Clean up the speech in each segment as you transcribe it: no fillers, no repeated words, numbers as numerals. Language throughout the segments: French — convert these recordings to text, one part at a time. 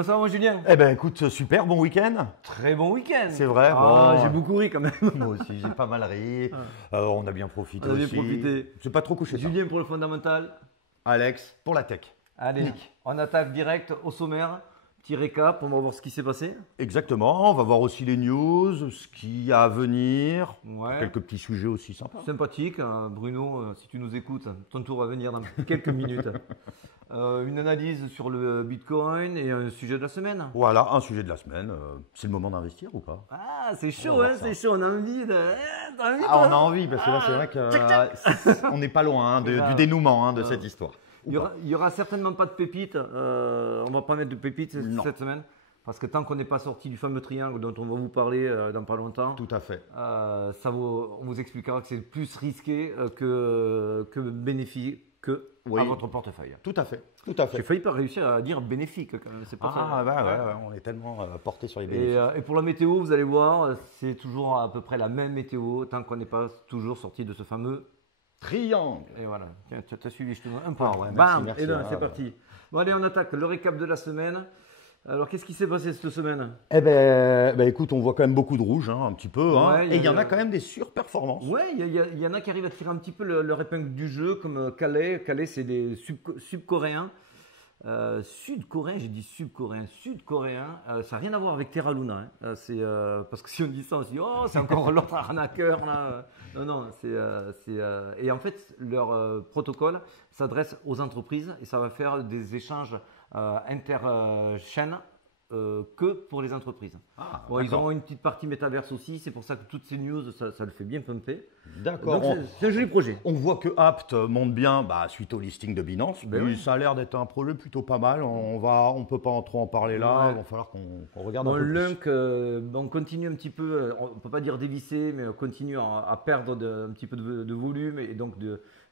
Comment ça va, mon Julien? Eh ben écoute, super, bon week-end. Très bon week-end. C'est vrai. Ah, bon. j'ai beaucoup ri quand même. Moi aussi, j'ai pas mal ri. On a bien profité On a bien aussi. profité. J'ai pas trop couché tard. Julien pour le fondamental. Alex pour la tech. Allez, on attaque direct au sommaire. Petit récap, on va voir ce qui s'est passé. Exactement. On va voir aussi les news, ce qu'il y a à venir. Ouais. Quelques petits sujets aussi sympas. Sympathique, hein. Bruno, si tu nous écoutes, ton tour va venir dans quelques minutes. Une analyse sur le Bitcoin et un sujet de la semaine. Voilà, un sujet de la semaine. C'est le moment d'investir ou pas? Ah, c'est On chaud, va hein, voir ça. c'est chaud. On a envie de. T'as envie, Ah, toi on a envie parce que là, c'est vrai qu'on n'est pas loin hein, Voilà. du dénouement hein, de cette histoire. Il y aura certainement pas de pépites. On va pas mettre de pépites Non. cette semaine. Parce que tant qu'on n'est pas sorti du fameux triangle dont on va vous parler dans pas longtemps, Tout à fait. on vous expliquera que c'est plus risqué que bénéfique à votre portefeuille. Tout à fait. Tout à J'ai fait. failli pas réussir à dire bénéfique quand même. C'est pas Ah, ça. bah, ouais, on est tellement porté sur les bénéfices. Et pour la météo, vous allez voir, c'est toujours à peu près la même météo tant qu'on n'est pas toujours sorti de ce fameux. Triangle. Et voilà, tiens, tu as suivi, je te donne un point. Ah ouais, merci, Bam, merci, et là, ah, c'est ouais. parti. Bon, allez, on attaque le récap de la semaine. Alors, qu'est-ce qui s'est passé cette semaine? Eh ben, écoute, on voit quand même beaucoup de rouge, hein, un petit peu. Hein. Ouais, Et il y en a quand même des surperformances. Ouais, il y en a qui arrivent à tirer un petit peu leur épingle du jeu, comme Calais. Calais, c'est des sud-coréens. Sud-coréens, j'ai dit sud-coréens. Sud-coréens, ça n'a rien à voir avec Terra Luna. Hein. Parce que si on dit ça, on se dit, oh, c'est encore l'autre arnaqueur. Là. Non, et en fait, leur protocole s'adresse aux entreprises et ça va faire des échanges inter-chaînes que pour les entreprises. Ah, Bon, ils d'accord. ont une petite partie métaverse aussi, c'est pour ça que toutes ces news, ça le fait bien pumper. D'accord. Donc, c'est un joli projet. On voit que Apt monte bien suite au listing de Binance. Ben Mais oui. ça a l'air d'être un projet plutôt pas mal. On peut pas trop en parler là. Ouais. Il va falloir qu'on regarde Bon, un peu plus. Lunk, on continue un petit peu, on ne peut pas dire dévisser, mais on continue à perdre un petit peu de volume et donc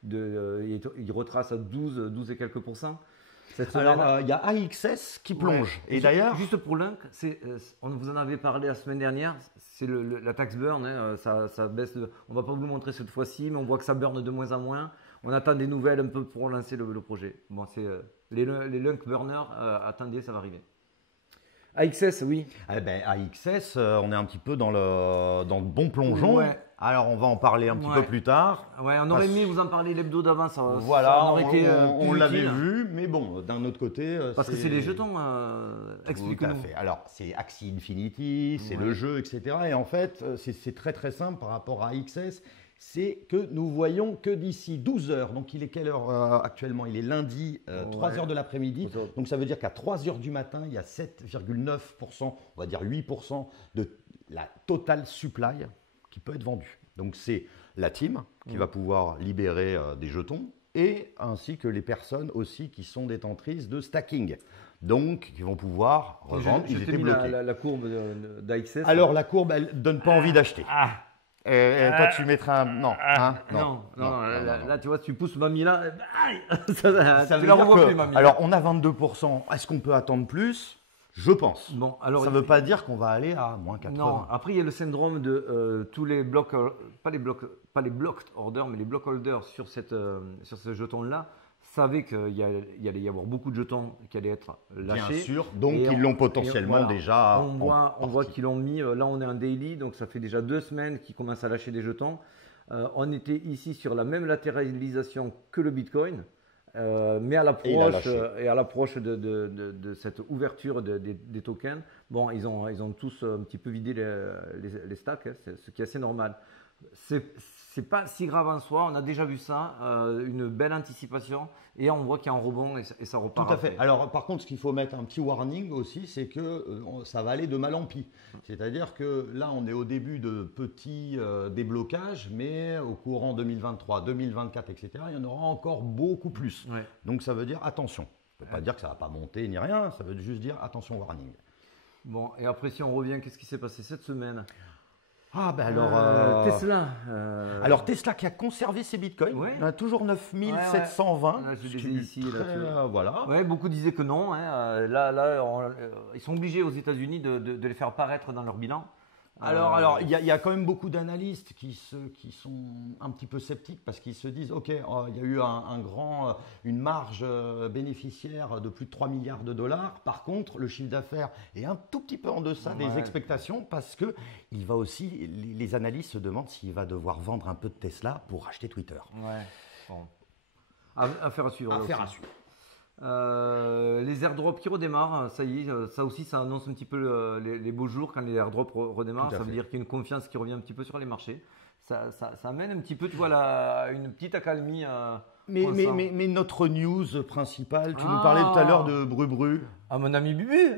il retrace à 12 et quelques pourcents. Cette semaine. Alors, il y a AXS qui plonge. Ouais. Et d'ailleurs, Juste pour Lunk, on vous en avait parlé la semaine dernière, c'est la tax burn, hein, ça baisse. On ne va pas vous le montrer cette fois-ci, mais on voit que ça burn de moins en moins. On attend des nouvelles un peu pour relancer le projet. Bon, c'est les Lunk burners, attendez, ça va arriver. AXS, oui. eh ben, AXS, on est un petit peu dans le bon plongeon. Ouais. Alors, on va en parler un petit Ouais. peu plus tard. Ouais, on aurait aimé vous en parler l'hebdo d'avant, ça Voilà, aurait été on plus l'avait utile. vu, mais bon, d'un autre côté. Parce que c'est les jetons, Tout à explique-nous. fait. Alors, c'est Axie Infinity, c'est le jeu, etc. Et en fait, c'est très très simple par rapport à AXS. C'est que nous voyons que d'ici 12 heures, donc il est quelle heure actuellement? Il est lundi, 3 heures de l'après-midi. 3 heures. Donc ça veut dire qu'à 3 heures du matin, il y a 7,9%, on va dire 8% de la total supply qui peut être vendue. Donc c'est la team qui va pouvoir libérer des jetons et ainsi que les personnes aussi qui sont détentrices de stacking. Donc qui vont pouvoir revendre, Je ils t'ai étaient mis bloqués. la courbe d'AXS. Alors la courbe, elle donne pas envie d'acheter. Et toi, tu mettras un. Non. Hein non, non. là, tu vois, tu pousses Mamie là, aïe, Ça tu veut la dire revois que- plus, Mamie. Alors, on a 22%. Est-ce qu'on peut attendre plus? Je pense. Bon, alors, Ça ne veut pas dire qu'on va aller à moins 80. non, après, il y a le syndrome de tous les blocs, pas les blocked orders, mais les block holders sur ce jeton-là savaient qu'il y allait y avoir beaucoup de jetons qui allaient être lâchés. Bien sûr. Donc, Et ils l'ont potentiellement voilà. déjà. On voit qu'ils l'ont mis. Là, on est en daily, donc ça fait déjà 2 semaines qu'ils commencent à lâcher des jetons. On était ici sur la même latéralisation que le Bitcoin. Mais à l'approche de cette ouverture des tokens, bon, ils ont tous un petit peu vidé les stacks, hein, ce qui est assez normal. C'est pas si grave en soi, on a déjà vu ça, une belle anticipation et on voit qu'il y a un rebond et ça repart. Tout à fait. après. Alors, par contre, ce qu'il faut mettre un petit warning aussi, c'est que ça va aller de mal en pis. C'est-à-dire que là, on est au début de petits déblocages, mais au courant 2023, 2024, etc., il y en aura encore beaucoup plus. Ouais. Donc, ça veut dire attention. Ça ne veut pas dire que ça ne va pas monter ni rien, ça veut juste dire attention, warning. Bon, et après, si on revient, qu'est-ce qui s'est passé cette semaine? Ah, ben alors. Tesla. Alors, Tesla qui a conservé ses bitcoins, Ouais. on a toujours 9720. Là, je ce les qui ai est ici, là, très, tu vois. voilà. Ouais, beaucoup disaient que non. Hein. Ils sont obligés aux États-Unis de les faire paraître dans leur bilan. Alors, il y a quand même beaucoup d'analystes qui sont un petit peu sceptiques parce qu'ils se disent, OK, il y a eu une marge bénéficiaire de plus de 3 milliards de dollars. Par contre, le chiffre d'affaires est un tout petit peu en deçà des expectations parce que il va aussi, les analystes se demandent s'il va devoir vendre un peu de Tesla pour racheter Twitter. Ouais. Bon. Affaire à suivre. Affaire à suivre. Les airdrops qui redémarrent, ça y est, ça aussi, ça annonce un petit peu les beaux jours quand les airdrops redémarrent. Ça veut dire qu'il y a une confiance qui revient un petit peu sur les marchés. Ça amène un petit peu, tu vois, une petite accalmie. Mais notre news principale, tu nous parlais tout à l'heure de Bru. Ah, mon ami Bubu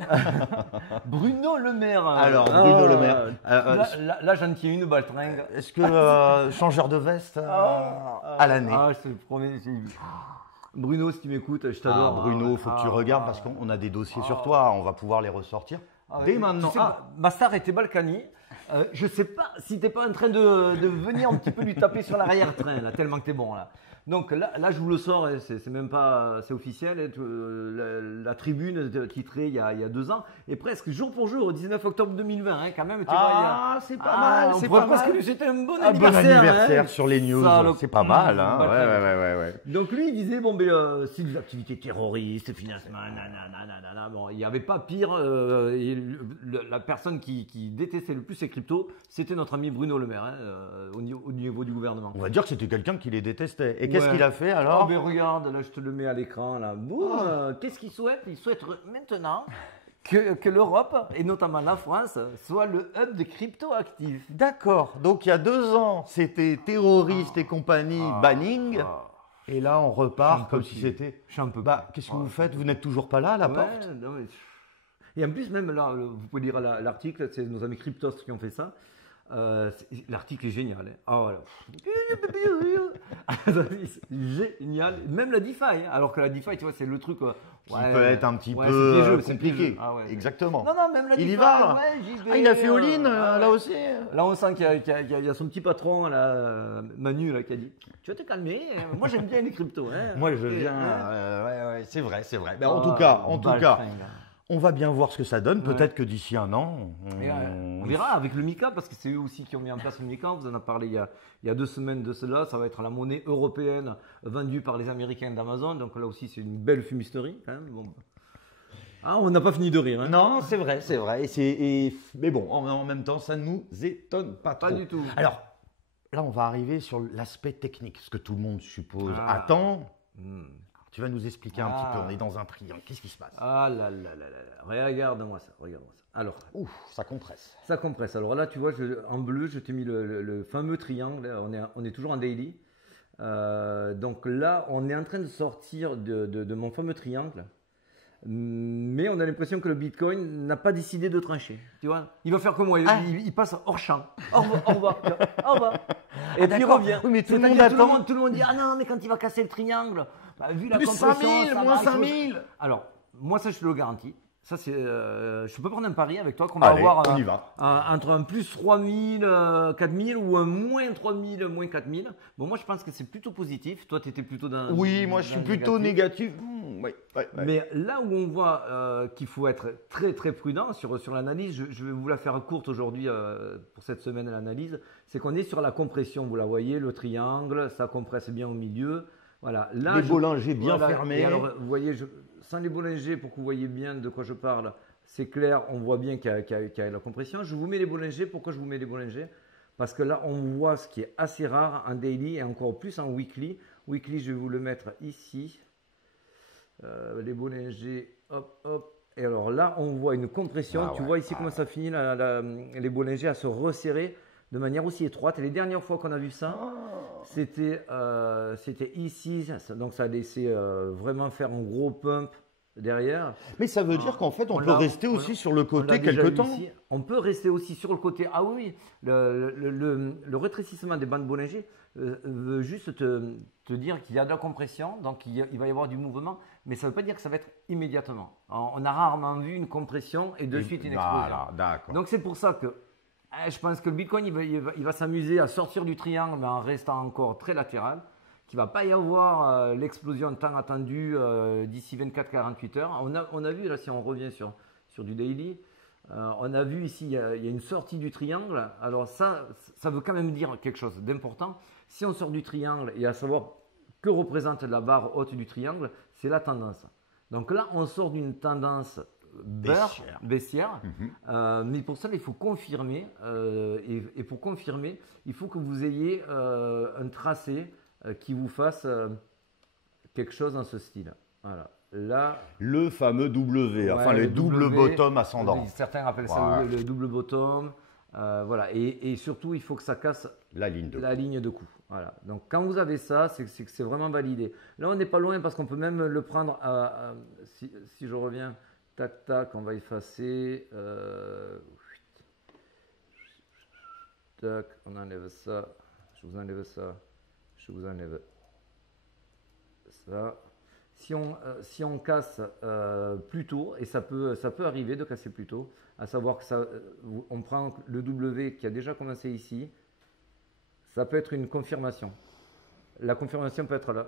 Bruno Le Maire. Alors, Bruno Le Maire. Là, j'en tiens une baltringue. Est-ce que changeur de veste à l'année? Ah, je te le promets. Bruno, si tu m'écoutes, je t'adore. Bruno, il faut que tu regardes parce qu'on a des dossiers sur toi. On va pouvoir les ressortir dès maintenant. Tu sais, ma star était Balkany. Je sais pas si tu n'es pas en train de venir un petit peu lui taper sur l'arrière-train, là, tellement que tu es bon. Là. Donc là, je vous le sors, c'est même pas, c'est officiel. La tribune titrée il y a 2 ans, et presque jour pour jour, au 19 octobre 2020, hein, quand même. Tu vois, c'est pas mal. C'est pas mal. C'était un bon anniversaire. Bon anniversaire sur les news, c'est pas mal. Hein. Ouais. Donc lui, il disait, bon, c'est des activités terroristes, financement, nanana. Bon, il n'y avait pas pire. La personne qui détestait le plus ces cryptos, c'était notre ami Bruno Le Maire, au niveau du gouvernement. On va dire que c'était quelqu'un qui les détestait. Et qu'est-ce qu'il a fait alors? Mais regarde, là je te le mets à l'écran. Là. Qu'est-ce qu'il souhaite? Il souhaite maintenant que l'Europe, et notamment la France, soit le hub de crypto-actifs. D'accord. Donc il y a 2 ans, c'était terroristes et compagnie, banning. Et là, on repart comme si c'était. Je suis un peu. Qu'est-ce que vous faites? Vous n'êtes toujours pas là à la porte? Non, mais... Et en plus, même là, vous pouvez lire l'article, c'est nos amis Cryptos qui ont fait ça. L'article est génial. Hein. Oh, voilà. Génial. Même la DeFi. Hein. Alors que la DeFi, tu vois, c'est le truc qui peut être un petit peu compliqué. Exactement. Non, même la DeFi. Il y va. Il a fait all-in là aussi. Là, on sent qu'il y a son petit patron, là, Manu, là, qui a dit tu vas te calmer. Moi, j'aime bien les cryptos. Hein. Moi, je viens. C'est vrai. Ben, en tout cas. On va bien voir ce que ça donne. Peut-être que d'ici un an, on verra avec le Mika, parce que c'est eux aussi qui ont mis en place le Mika. On vous en a parlé il y a 2 semaines de cela. Ça va être la monnaie européenne vendue par les Américains d'Amazon. Donc là aussi, c'est une belle fumisterie. Hein. Bon. On n'a pas fini de rire. Hein. Non, c'est vrai. Mais bon, en même temps, ça ne nous étonne pas trop. Pas du tout. Alors, là, on va arriver sur l'aspect technique, ce que tout le monde suppose. Attends. Tu vas nous expliquer un petit peu, on est dans un triangle, qu'est-ce qui se passe? Regarde-moi ça. Alors, ça compresse. Ça compresse. Alors là, tu vois, en bleu, je t'ai mis le fameux triangle, on est toujours en daily. Donc là, on est en train de sortir de mon fameux triangle. Mais on a l'impression que le Bitcoin n'a pas décidé de trancher. Tu vois, il va faire comme moi, il passe hors champ. Au revoir. Et puis il revient. Oui, mais tout le monde attend. Tout le monde dit non, mais quand il va casser le triangle, vu la plus compression, 5000, moins 5000. Alors, moi ça je te le garantis. Ça c'est, je peux prendre un pari avec toi qu'on va avoir on y va. entre un plus 3000, 4000 ou un moins 3000, moins 4000. Bon, moi je pense que c'est plutôt positif. Toi, tu étais plutôt dans. Oui, moi je suis plutôt négatif. Oui. Mais là où on voit qu'il faut être très très prudent sur l'analyse, je vais vous la faire courte aujourd'hui pour cette semaine de l'analyse, c'est qu'on est sur la compression. Vous la voyez, le triangle, ça compresse bien au milieu. Voilà. Là, les Bollinger bien fermés. Et alors, vous voyez, sans les Bollinger, pour que vous voyez bien de quoi je parle, c'est clair, on voit bien qu'il y a la compression. Je vous mets les Bollinger. Pourquoi je vous mets les Bollinger? Parce que là, on voit ce qui est assez rare en daily et encore plus en weekly. Weekly, je vais vous le mettre ici. Les Bollinger, hop. Et alors là, on voit une compression. Tu vois ici comment ça finit, les Bollinger à se resserrer de manière aussi étroite. Et les dernières fois qu'on a vu ça, c'était ici. Donc ça a laissé vraiment faire un gros pump derrière. Mais ça veut dire qu'en fait, on peut rester aussi sur le côté quelque temps. Ici. On peut rester aussi sur le côté. Ah oui, le rétrécissement des bandes Bollinger veut juste te dire qu'il y a de la compression, donc il va y avoir du mouvement, mais ça ne veut pas dire que ça va être immédiatement. On a rarement vu une compression et de suite une explosion. D'accord. Donc c'est pour ça que je pense que le Bitcoin il va s'amuser à sortir du triangle, mais en restant encore très latéral. Qu'il ne va pas y avoir l'explosion tant attendue d'ici 24-48 heures. On a vu, là, si on revient sur du daily, On a vu ici, il y a une sortie du triangle. Alors ça veut quand même dire quelque chose d'important. Si on sort du triangle et à savoir que représente la barre haute du triangle, c'est la tendance. Donc là, on sort d'une tendance baissière. Mais pour ça, il faut confirmer. Et pour confirmer, il faut que vous ayez un tracé qui vous fasse quelque chose dans ce style. Voilà. Là, le fameux W, enfin le double bottom ascendant. Certains appellent ça le double bottom. Voilà. Et surtout, il faut que ça casse la ligne de coup. Voilà. Donc, quand vous avez ça, c'est que c'est vraiment validé. Là, on n'est pas loin parce qu'on peut même le prendre si je reviens, tac, tac, on va effacer. Tac, on enlève ça. Je vous enlève ça. Je vous enlève ça. Si on casse plus tôt, et ça peut arriver de casser plus tôt, à savoir que on prend le W qui a déjà commencé ici, ça peut être une confirmation. La confirmation peut être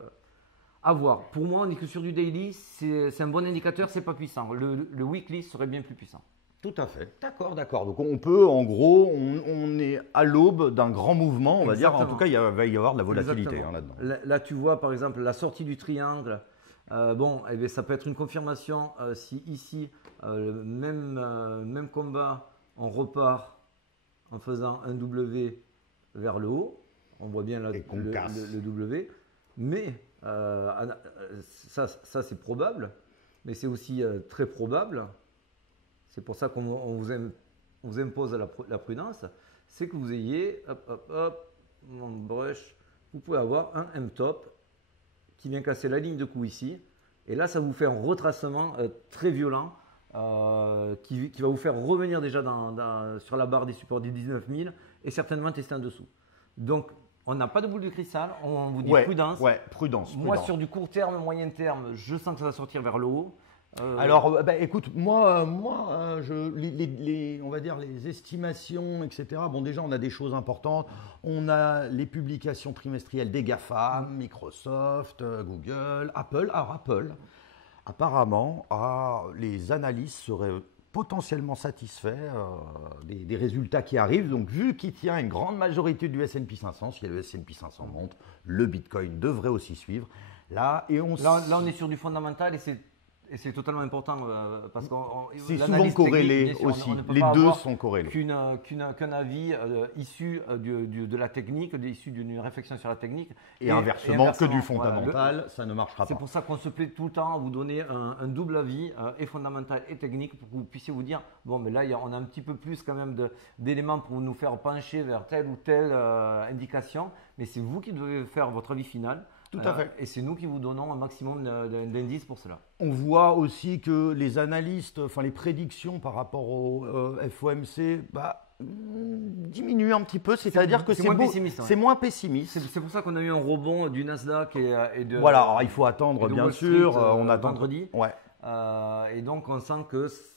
à voir. Pour moi, on n'est que sur du daily, c'est un bon indicateur, c'est pas puissant. Le weekly serait bien plus puissant. Tout à fait. D'accord. Donc on peut, en gros, on est à l'aube d'un grand mouvement, on va dire. En tout cas, il va y avoir de la volatilité là-dedans. Là, tu vois, par exemple, la sortie du triangle. Eh bien, ça peut être une confirmation si ici, même combat, on repart en faisant un W vers le haut. On voit bien là, le W. Mais ça c'est probable, mais c'est aussi très probable. C'est pour ça qu'on vous impose la prudence. C'est que vous ayez, mon brush, vous pouvez avoir un M-top qui vient casser la ligne de coup ici. Et là, ça vous fait un retracement très violent qui va vous faire revenir déjà sur la barre des supports des 19 000 et certainement tester en dessous. Donc, on n'a pas de boule de cristal, on vous dit prudence. Prudence. Moi, sur du court terme, moyen terme, je sens que ça va sortir vers le haut. Alors, écoute, moi, on va dire les estimations, etc. Bon, déjà, on a des choses importantes. On a les publications trimestrielles des GAFA, Microsoft, Google, Apple. Alors, Apple, apparemment, les analystes seraient potentiellement satisfaits des résultats qui arrivent. Donc, vu qu'il tient une grande majorité du S&P 500, si le S&P 500 monte, le Bitcoin devrait aussi suivre. Là, on est sur du fondamental et c'est totalement important parce que c'est souvent corrélé aussi. Les deux sont corrélés. Qu'un avis issu de la technique, issu d'une réflexion sur la technique. Et inversement, que du fondamental, ça ne marchera pas. C'est pour ça qu'on se plaît tout le temps à vous donner un double avis, et fondamental et technique, pour que vous puissiez vous dire, bon, mais là, on a un petit peu plus quand même d'éléments pour nous faire pencher vers telle ou telle indication. Mais c'est vous qui devez faire votre avis final. Tout à fait. Et c'est nous qui vous donnons un maximum d'indices pour cela. On voit aussi que les analystes, enfin les prédictions par rapport au FOMC, diminuent un petit peu. C'est-à-dire que c'est moins pessimiste. C'est pour ça qu'on a eu un rebond du Nasdaq et de. Voilà, alors il faut attendre, bien sûr. On attend vendredi. Ouais. Et donc on sent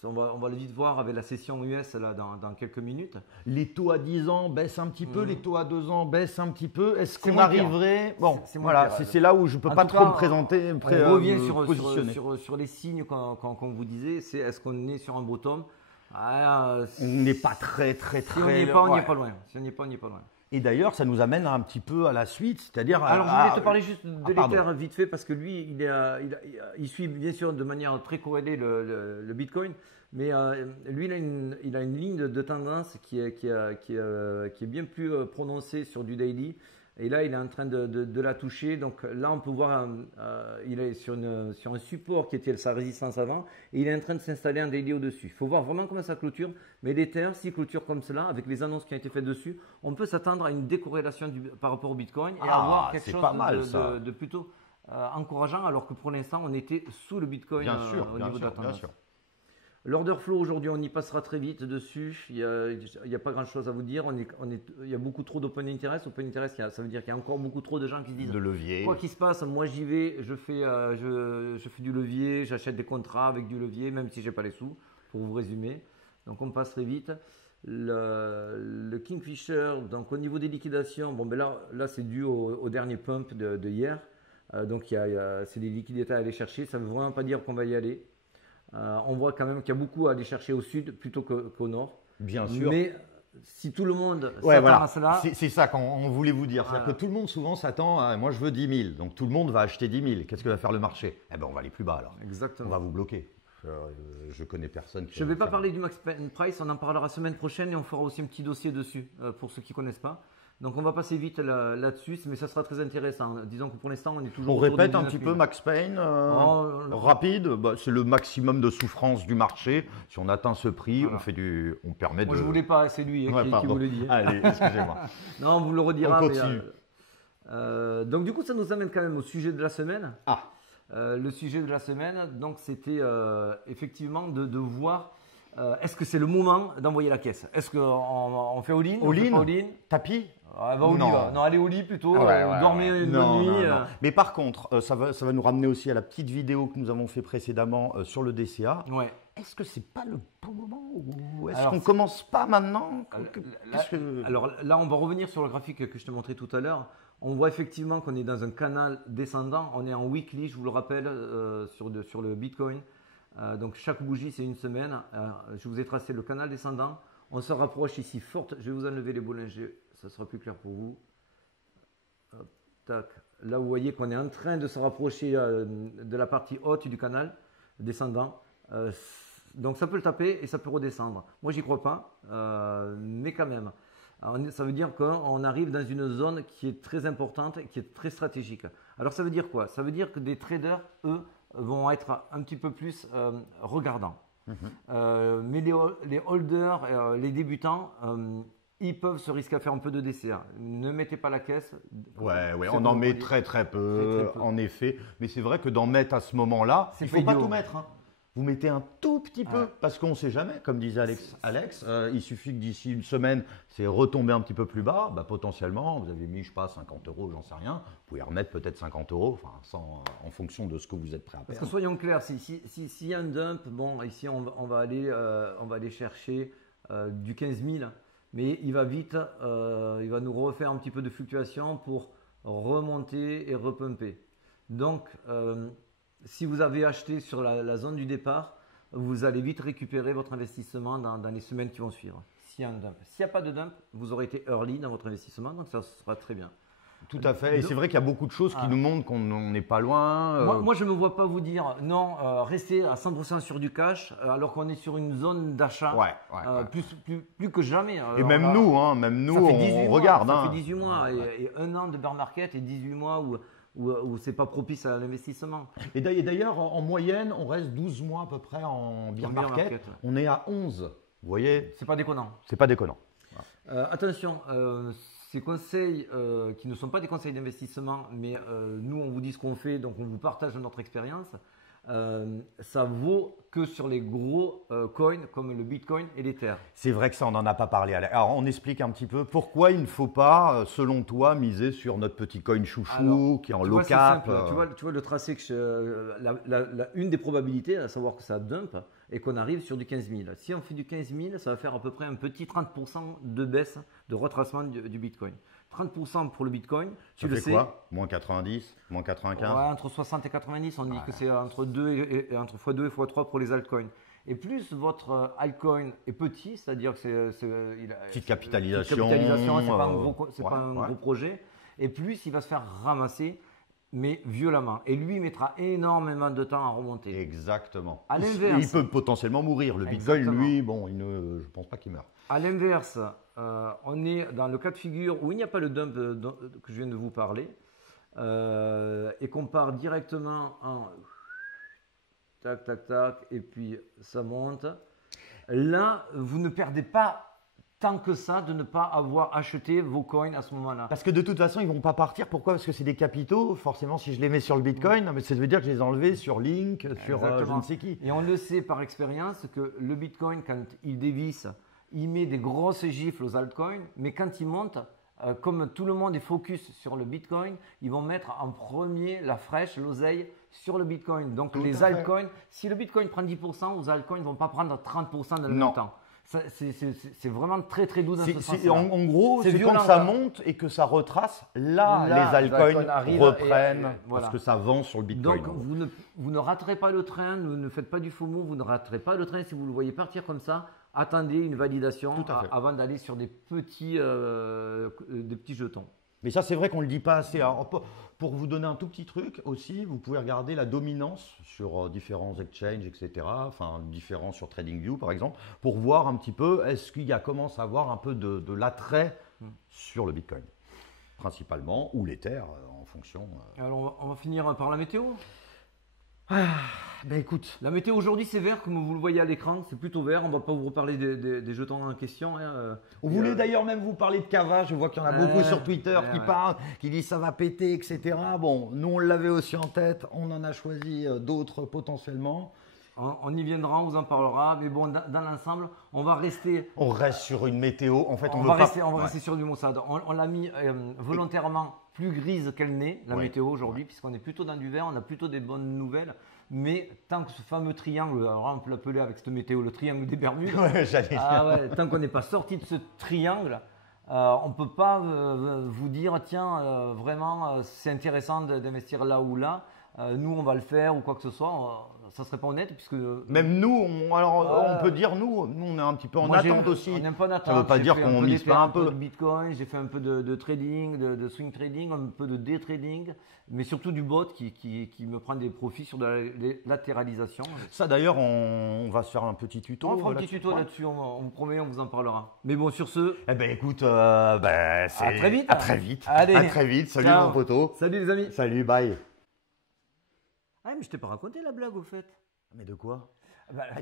on va le vite voir avec la session US là, dans quelques minutes. Les taux à 10 ans baissent un petit peu, les taux à 2 ans baissent un petit peu. Est-ce qu'on arriverait… Bon, voilà, c'est là où je ne peux pas trop me présenter. On revient sur les signes qu'on vous disait. C'est est-ce qu'on est sur un bottom? On n'est pas très. Si on n'y est pas, on n'y est pas loin. Si on n'y est pas, on n'y est pas loin. Et d'ailleurs, ça nous amène un petit peu à la suite, c'est-à-dire… Alors, je voulais te parler juste de l'Ether vite fait, parce que lui, il suit bien sûr de manière très corrélée le Bitcoin, mais lui, il a une ligne de tendance qui est bien plus prononcée sur du daily. Et là, il est en train de la toucher. Donc là, on peut voir, il est sur un support qui était sa résistance avant. Et il est en train de s'installer un daily au-dessus. Il faut voir vraiment comment ça clôture. Mais l'Ether, s'il clôture comme cela, avec les annonces qui ont été faites dessus, on peut s'attendre à une décorrélation par rapport au Bitcoin et avoir quelque chose de plutôt encourageant. Alors que pour l'instant, on était sous le Bitcoin au niveau de la tendance. Bien sûr. L'order flow aujourd'hui, on y passera très vite dessus. Il n'y a pas grand chose à vous dire. Il y a beaucoup trop d'open interest. Open interest, ça veut dire qu'il y a encore beaucoup trop de gens qui se disent de levier. Quoi qu'il se passe, moi j'y vais, je fais du levier, j'achète des contrats avec du levier, même si je n'ai pas les sous, pour vous résumer. Donc on passe très vite. Le Kingfisher, donc au niveau des liquidations, bon, ben là c'est dû au dernier pump de hier. Donc c'est des liquidités à aller chercher. Ça ne veut vraiment pas dire qu'on va y aller. On voit quand même qu'il y a beaucoup à aller chercher au sud plutôt qu'au nord. Bien sûr. Mais si tout le monde Ouais, s'attend voilà. à cela… C'est ça qu'on voulait vous dire. Voilà. C'est-à-dire que tout le monde souvent s'attend à moi je veux 10 000. Donc tout le monde va acheter 10 000. Qu'est-ce que va faire le marché? Eh ben on va aller plus bas alors. Exactement. On va vous bloquer. Je connais personne qui. Je ne vais pas parler du max price, on en parlera semaine prochaine et on fera aussi un petit dossier dessus pour ceux qui ne connaissent pas. Donc on va passer vite là-dessus, mais ça sera très intéressant. Disons que pour l'instant on est toujours… On répète un petit peu Max Payne, rapide, c'est le maximum de souffrance du marché. Si on atteint ce prix, voilà. on permet Moi, de… je ne voulais pas, c'est lui qui vous le dit. Allez, excusez-moi. Non, on vous le redira. On continue. Donc du coup ça nous amène quand même au sujet de la semaine. Le sujet de la semaine, donc c'était effectivement de voir est-ce que c'est le moment d'envoyer la caisse? Est-ce qu'on fait all-in? All-in? Tapis? Non, allez au lit plutôt, dormez une bonne nuit. Non. Mais par contre, ça va nous ramener aussi à la petite vidéo que nous avons fait précédemment sur le DCA. Ouais. Est-ce que c'est pas le bon moment ou est-ce qu'on commence pas maintenant? Alors là, on va revenir sur le graphique que je te montrais tout à l'heure. On voit effectivement qu'on est dans un canal descendant. On est en weekly, je vous le rappelle, sur le Bitcoin. Donc chaque bougie, c'est une semaine. Je vous ai tracé le canal descendant. On se rapproche ici forte. Je vais vous enlever les boulingers, ça sera plus clair pour vous. Hop, tac. Là, vous voyez qu'on est en train de se rapprocher de la partie haute du canal descendant. Donc ça peut le taper et ça peut redescendre. Moi, j'y crois pas, mais quand même. Alors, ça veut dire qu'on arrive dans une zone qui est très importante, qui est très stratégique. Alors ça veut dire quoi? Ça veut dire que des traders, eux, vont être un petit peu plus regardants. Mais les holders, les débutants, ils peuvent se risquer à faire un peu de DCA. Ne mettez pas la caisse. Ouais, on en met très peu, en effet. Mais c'est vrai que d'en mettre à ce moment-là, il ne faut pas tout mettre. Vous mettez un tout petit peu, parce qu'on ne sait jamais, comme disait Alex, il suffit que d'ici une semaine, c'est retombé un petit peu plus bas, potentiellement, vous avez mis, je sais pas, 50 €, j'en sais rien, vous pouvez remettre peut-être 50 €, en fonction de ce que vous êtes prêt à perdre. Parce que soyons clairs, s'il y a un dump, bon, ici on va aller chercher du 15 000, mais il va vite, il va nous refaire un petit peu de fluctuation pour remonter et repumper. Donc, si vous avez acheté sur la zone du départ, vous allez vite récupérer votre investissement dans les semaines qui vont suivre. S'il y a un dump. S'il n'y a pas de dump, vous aurez été early dans votre investissement, donc ça sera très bien. Tout à fait. Et c'est vrai qu'il y a beaucoup de choses qui nous montrent qu'on n'est pas loin. Moi, je ne me vois pas vous dire non, restez à 100% sur du cash alors qu'on est sur une zone d'achat plus que jamais. Et même nous, on regarde. Ça fait 18 mois et un an de bear market et 18 mois où c'est pas propice à l'investissement. Et d'ailleurs, en moyenne, on reste 12 mois à peu près en bear market. On est à 11. Vous voyez? C'est pas déconnant. C'est pas déconnant. Attention, ces conseils qui ne sont pas des conseils d'investissement, mais nous, on vous dit ce qu'on fait, donc on vous partage notre expérience. Ça vaut que sur les gros coins comme le Bitcoin et l'Ether. C'est vrai que ça, on n'en a pas parlé. Alors, on explique un petit peu pourquoi il ne faut pas, selon toi, miser sur notre petit coin chouchou qui est en low cap. Tu vois le tracé, une des probabilités, à savoir que ça dump et qu'on arrive sur du 15 000. Si on fait du 15 000, ça va faire à peu près un petit 30% de baisse, de retracement du Bitcoin. 30% pour le Bitcoin, tu le sais. Quoi? Moins 90, moins 95? Ouais, entre 60 et 90, on dit que c'est entre x2 et x3 pour les altcoins. Et plus votre altcoin est petit, c'est-à-dire que c'est petite capitalisation, c'est pas un gros projet, et plus il va se faire ramasser, mais violemment. Et lui, il mettra énormément de temps à remonter. Exactement. À l'inverse, il peut potentiellement mourir. Le Bitcoin, lui, bon, je ne pense pas qu'il meure. À l'inverse, on est dans le cas de figure où il n'y a pas le dump que je viens de vous parler et qu'on part directement en tac, tac, tac, et puis ça monte. Là, vous ne perdez pas tant que ça de ne pas avoir acheté vos coins à ce moment-là. Parce que de toute façon, ils ne vont pas partir. Pourquoi? Parce que c'est des capitaux. Forcément, si je les mets sur le Bitcoin, ça veut dire que je les ai enlevés sur Link, sur je ne sais qui. Et on le sait par expérience que le Bitcoin, quand il dévisse, il met des grosses gifles aux altcoins, mais quand il monte, comme tout le monde est focus sur le Bitcoin, ils vont mettre en premier la fraîche, l'oseille sur le Bitcoin. Donc les altcoins, si le Bitcoin prend 10%, les altcoins ne vont pas prendre 30% dans le même temps. C'est vraiment très très doux dans ce sens. En gros, c'est quand ça monte et que ça retrace, là les altcoins reprennent parce que ça vend sur le Bitcoin. Donc vous ne raterez pas le train, vous ne faites pas du FOMO, vous ne raterez pas le train. Si vous le voyez partir comme ça, attendez une validation avant d'aller sur des petits jetons. Mais ça, c'est vrai qu'on ne le dit pas assez. Alors, pour vous donner un tout petit truc aussi, vous pouvez regarder la dominance sur différents exchanges, etc. Enfin, différents sur TradingView, par exemple, pour voir un petit peu, est-ce qu'il commence à avoir un peu de l'attrait sur le Bitcoin, principalement, ou l'Ether, en fonction. Alors, on va finir par la météo. Ben écoute. La météo aujourd'hui c'est vert comme vous le voyez à l'écran, c'est plutôt vert, on ne va pas vous reparler des jetons en question. On voulait d'ailleurs même vous parler de Kava, je vois qu'il y en a beaucoup sur Twitter qui parlent, qui disent ça va péter, etc. Bon, nous on l'avait aussi en tête, on en a choisi d'autres potentiellement. On y viendra, on vous en parlera, mais bon, dans l'ensemble, on va rester… On reste sur une météo, en fait on va rester sur du maussade. On l'a mis volontairement plus grise qu'elle n'est, la météo aujourd'hui, puisqu'on est plutôt dans du vert, on a plutôt des bonnes nouvelles. Mais tant que ce fameux triangle, alors on peut l'appeler avec cette météo le triangle des Bermudes, tant qu'on n'est pas sorti de ce triangle, on ne peut pas vous dire tiens, vraiment c'est intéressant d'investir là ou là, nous on va le faire ou quoi que ce soit. Ça ne serait pas honnête puisque… Même nous, on peut dire nous on est un petit peu en attente aussi. On n'est pas en attente. Ça ne veut pas dire qu'on mise pas un peu. De Bitcoin, j'ai fait un peu de trading, de swing trading, un peu de day trading, mais surtout du bot qui me prend des profits sur de la latéralisation. Ça d'ailleurs, on va se faire un petit tuto. On fera un petit tuto là-dessus, on vous promet, on vous en parlera. Mais bon, sur ce… Eh ben écoute, à très vite. À très vite. Allez. À très vite. Salut mon poteau. Salut les amis. Salut, bye. Ah, mais je t'ai pas raconté la blague au fait. Mais de quoi?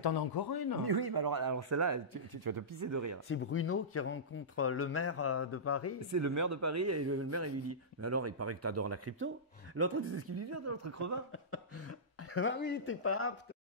T'en as encore une? Oui, mais alors celle-là, tu vas te pisser de rire. C'est Bruno qui rencontre le maire de Paris. C'est le maire de Paris et le maire il lui dit mais alors il paraît que tu adores la crypto. L'autre tu sais ce qu'il lui dit, l'autre crevard. Ah oui, t'es pas apte.